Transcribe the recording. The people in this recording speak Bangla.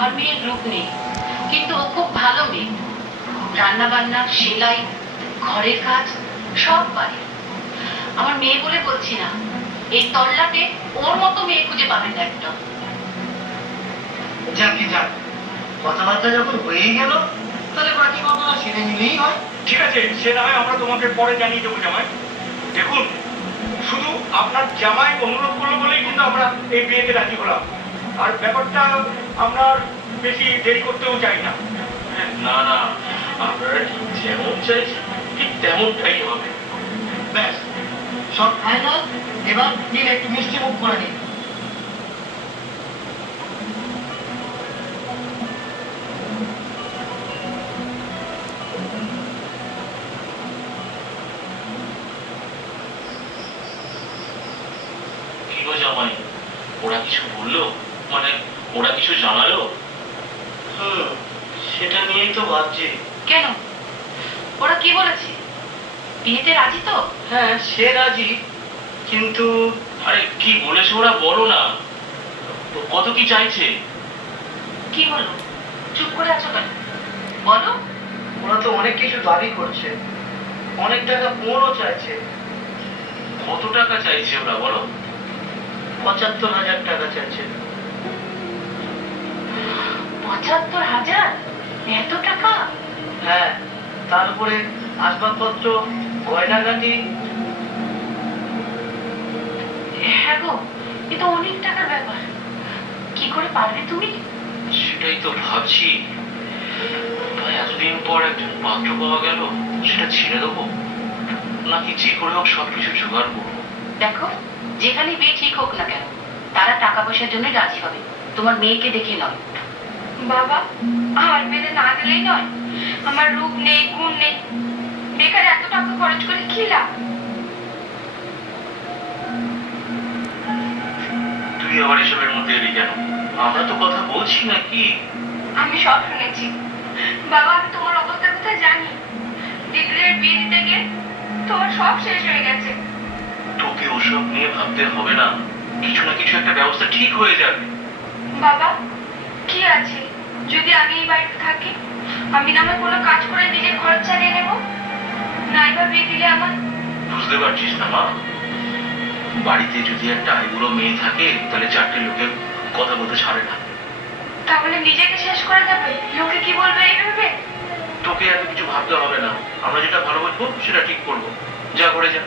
আমার মেয়ের রূপ নেই, কিন্তু ও খুব ভালো মেয়ে। রান্না বান্না, সেলাই, ঘরের কাজ সব পারে। আমার মেয়ে বলে বলছি না, এই তল্লাটে ওর মতো মেয়ে খুঁজে পাবেন না একদম। যাকে যাক, কথাবার্তা যখন হয়েই গেল তাহলে বাকি কথা সেরে নিলেই হয়। ঠিক আছে, সে না হয় আমরা তোমাকে পরে জানিয়ে দেবো জামাই। দেখুন, শুধু আপনার জামাই অনুরোধ করলো বলেই কিন্তু আমরা এই বিয়েতে রাজি হলাম। আর ব্যাপারটা আমরা বেশি দেরি করতেও চাই না। না না, আপনারা যেমন চাইছেন ঠিক তেমনটাই হবে। ব্যাস, সব ফাইনাল। এবার দিন একটু মিষ্টি মুখ করে নিন। কি গো জামাই, ওরা কিছু বললো? মানে ওরা কিছু জানালো? সেটা নিয়েই তো ভাবছি। কেন, ওরা কি বলেছে? বিয়েতে রাজি তো? হ্যাঁ, সে রাজি, কিন্তু আরে কি বলেছে ওরা, বলো না। কত কি চাইছে? কি বলো? চুপ করে আছো কেন? বলো। ওরা তো অনেক কিছু দাবি করছে, অনেক টাকা পণও চাইছে। কত টাকা চাইছে ওরা, বলো? ৭৫,০০০ টাকা চাইছে। ৭৫,০০০? এত টাকা? হ্যাঁ, তার উপরে আসবাবপত্র, গয়নাগাটি। হ্যাঁ গো, এ তো অনেক টাকার ব্যাপার। কি করে পারবে তুমি? সেটাই তো ভাবছি। ভাই, এতদিন পর একজন পাত্র পাওয়া গেল, সেটা ছেড়ে দেবো নাকি যে করে হোক সবকিছু জোগাড় করবো? দেখো, যেখানে বিয়ে ঠিক হোক না কেন, তারা টাকা পয়সার জন্য রাজি হবে, তোমার মেয়েকে দেখে নয়। বাবা, আর মেরে না দিলেই নয়। আমার রূপ নেই, গুণ নেই, বেকার এত টাকা খরচ করে কি লাভ? তুই আবার এসবের মধ্যে এলি কেন? আমরা তো কথা বলছি নাকি? আমি সব শুনেছি বাবা। আমি তোমার অবস্থার কথা জানি। দিদির বিয়ে দিতে গিয়ে তোমার সব শেষ হয়ে গেছে। তোকে ওসব নিয়ে ভাবতে হবে না, কিছু না কিছু একটা ব্যবস্থা ঠিক হয়ে যাবে। বাবা, কি আছে যদি আমি এই বাড়িতে থাকি? আমি না হয় কোনো কাজ করে নিজের খরচ চালিয়ে নেবো। নাইবা বিয়ে দিলে আমার। বুঝতে পারছিস না মা, বাড়িতে যদি একটা আইবুড়ো মেয়ে থাকে তাহলে চারটে লোকের কথা বলতে ছাড়ে না। তাহলে নিজেকে শেষ করে দেবে, লোকে কি বলবে এই ভেবে? তোকে এত কিছু ভাবতে হবে না, আমরা যেটা ভালো বুঝবো সেটা ঠিক করবো। যা করে যা।